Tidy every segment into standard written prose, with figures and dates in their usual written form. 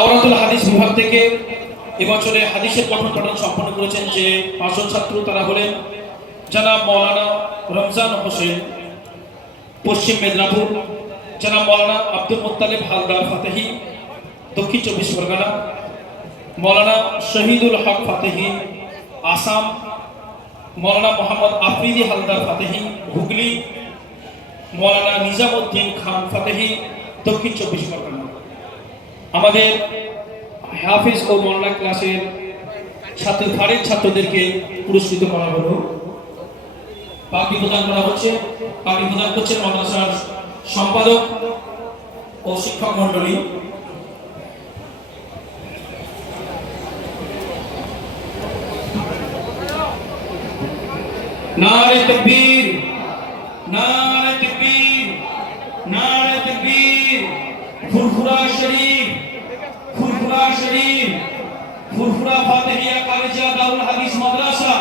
দাওরাতুল হাদিস বিভাগ থেকে এবছরে হাদিসের পঠন পাঠন সম্পন্ন করেছেন যে 5 জন ছাত্র, তারা হলেন জনাব মাওলানা রমজান হোসেন পশ্চিম মেদিনীপুর, জনাব মাওলানা আব্দুল মুত্তালিব হালদার ফাতেহি দক্ষিণ 24 পরগনা, মাওলানা শহীদুল হক ফাতেহি আসাম, মাওলানা মোহাম্মদ আফরিদি হালদার ফাতেহি হুগলি, মাওলানা নিজামউদ্দিন খান ফাতেহি দক্ষিণ 24 পরগনা। আমাদের হাফিজ ও মাওলানা ক্লাসের ফারেক ছাত্রদেরকে পুরস্কৃত করা হলো। পাগড়ি প্রদান করা হচ্ছে। পাগড়ি প্রদান করছেন মাদ্রাসার সম্পাদক ও শিক্ষক মণ্ডলী। নারে তাকবীর, নারে তাকবীর, নারে তাকবীর। ফুরফুরা শরীফ, ফুরফুরা শরীফ, ফুরফুরা ফাতিহিয়া কালেজা দারুল হাদিস মাদ্রাসা,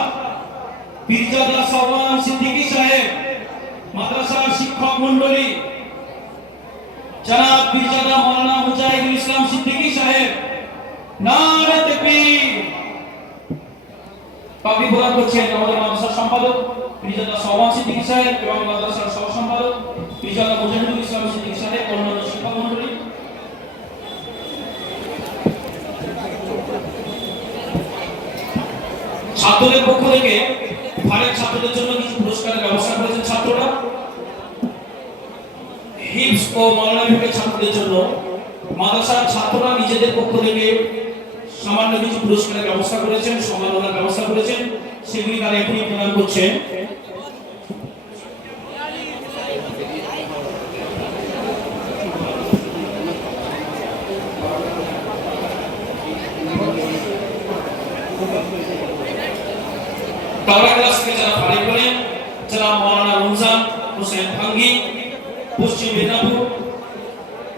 পীরজাদা সাওয়ান সিদ্দিকী সাহেব, মাদ্রাসার শিক্ষক মণ্ডলী, জনাব পীরজাদা মাওলানা মুজাহিদুল ইসলাম সিদ্দিকী সাহেব, নারে তাকবীর। পাগড়ি প্রদান করছেন আমাদের মাদ্রাসার সম্পাদক পীরজাদা সাওয়ান সিদ্দিকী সাহেব এবং মাদ্রাসার সহ সম্পাদক পীরজাদা মুজাহিদুল ইসলাম সিদ্দিকী সাহেব, অন্যান্য শিক্ষক মণ্ডলী। ছাত্রদের পক্ষ থেকে ফারেক ছাত্রদের জন্য কিছু পুরস্কারের ব্যবস্থা করেছেন ছাত্ররা। হিফজ ও মাওলানা বিভাগের ছাত্রদের জন্য মাদ্রাসার ছাত্ররা নিজেদের পক্ষ থেকে সামান্য কিছু পুরস্কারের ব্যবস্থা করেছেন, সম্মাননার ব্যবস্থা করেছেন, সেগুলি তারা এখনই প্রদান করছেন। দাওরা ক্লাস থেকে যারা ফারেক হলেন, জনাব মাওলানা রমজান হোসেন ভাঙ্গি পশ্চিম মেদিনীপুর,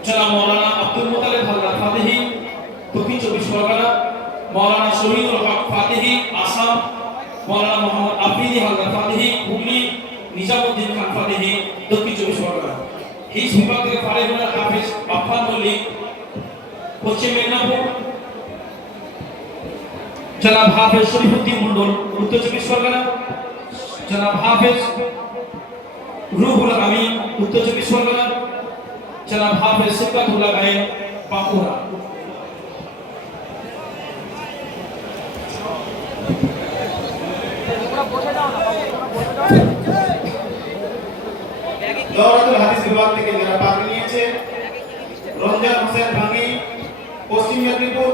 জনাব মাওলানা আব্দুল মুত্তালিব হালদার ফাতেহি দক্ষিণ 24 পরগনা, মাওলানা শহীদুল হক ফাতেহি আসাম, মাওলানা মোহাম্মদ আফরিদি হালদার ফাতেহি হুগলি, নিজামউদ্দিন খান ফাতেহি দক্ষিণ 24 পরগনা। এই বিভাগ থেকে ফারেক হলেন হাফেজ আফফান মল্লিক পশ্চিম মেদিনীপুর, জনাব হাফেজ শরীফুদ্দিন মন্ডল উত্তর 24 পরগনা, জনাব হাফেজ রুহুল আমিন উত্তর 24 পরগনা, জনাব হাফেজ সিফাতুল্লাহ গায়েন বাঁকুড়া। দাওরাতুল হাদিস বিভাগ থেকে যারা পাগড়ি নিয়েছে, রমজান হোসেন ভাঙ্গি পশ্চিম মেদিনীপুর,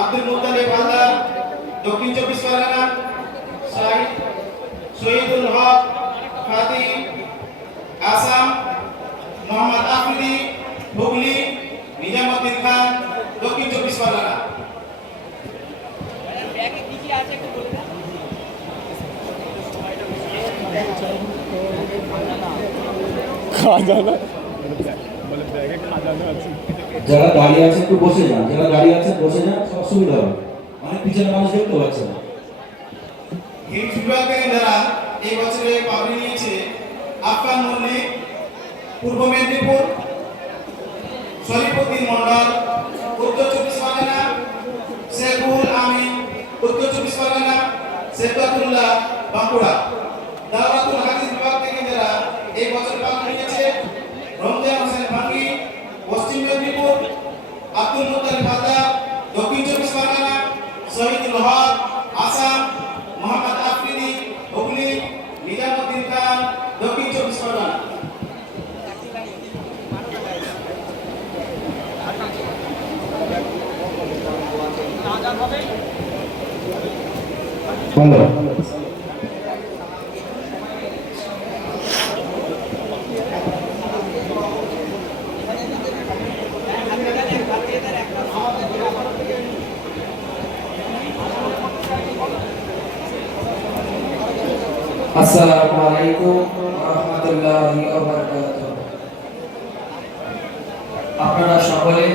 আব্দুল মুত্তালিব হালদার দক্ষিণ 24 পরগনা, শহীদুল হক ফাতেহি আসাম, মোহাম্মদ আফরিদি হুগলি, নিজামউদ্দিন খান দক্ষিণ 24 পরগনা। যারা দাঁড়িয়ে আছে একটু বসে যান, যারা দাঁড়িয়ে আছে বসে যান, সব সুবিধা হবে। অনেক পিছনে মানুষ দেখতে পাচ্ছে না। এই বিভাগ থেকে যারা এই বছরে পাগড়ি নিয়েছে, আফফান মল্লিক পূর্ব মেদিনীপুর, শরীফুদ্দিন মন্ডল উত্তর 24 পরগনা, শেখুল আমিন উত্তর 24 পরগনা, সিফাতুল্লাহ বাঁকুড়া। দাওরাতুল হাদিস বিভাগ থেকে যারা এই বছর পাগড়ি নিয়েছে, রমজান হোসেন ভাঙ্গি পশ্চিম মেদিনীপুর, আব্দুল মুত্তালিব হালদার দক্ষিণ 24 পরগনা, শহীদুল হক আসাম, মোহাম্মদ আফরিদি হুগলি, নিজামউদ্দিন খান দক্ষিণ 24 পরগনা। আসসালামু আলাইকুম ওয়া রাহমাতুল্লাহি ওয়া বারাকাতুহু। আপনারা সকলে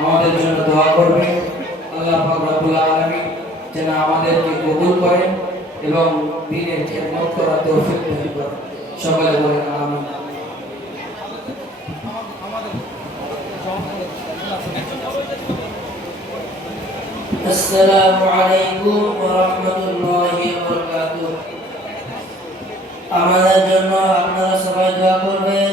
আমাদের জন্য দোয়া করবেন। আল্লাহ পাক রব্বুল আলামিন যেন আমাদেরকে কবুল করেন এবং দ্বীনের খিদমত করার তৌফিক দান করেন। সকলে বলেন আমিন। আসসালামু আলাইকুম ওয়া রাহমাতুল্লাহি ওয়া বারাকাতুহু। আমাদের জন্য আপনারা সবাই দোয়া করবেন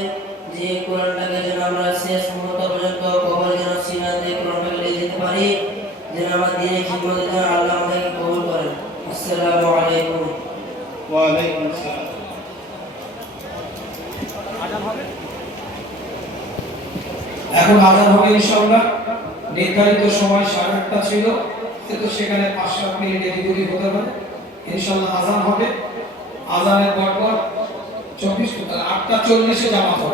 যে কোরআনটাকে যেন আমরা শেষ মুহূর্ত পর্যন্ত কবর যেন সিনা দিয়ে কোরআনটাকে নিয়ে যেতে পারি, যেন আমার দিনের খিদমতের জন্য আল্লাহ আমাদেরকে কবুল করেন। আসসালামু আলাইকুম। ওয়া আলাইকুম আসসালাম। এখন আজান হবে ইনশাআল্লাহ। নির্ধারিত সময় 8:30 ছিল, কিন্তু সেখানে 5-7 মিনিট এদিক ওদিক হতে পারে। ইনশাআল্লাহ আজান হবে। আজানের পর 8:40-এ জামাত হবে।